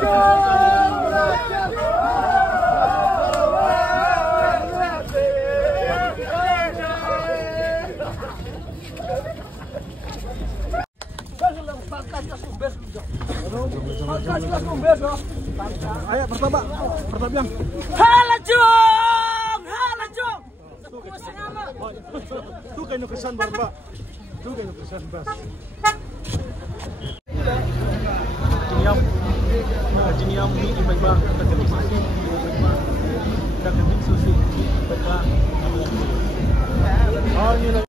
Ayo pertama yang. Halajung. Tuh kayak kesan barba. Tuh kayak kesan bas. Jiniam ni baik bang, tak kena susu, baik bang. Oh ni lah.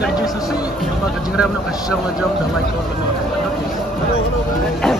Dari susu, maka jengram nak kasih sama jam dan like. Hello.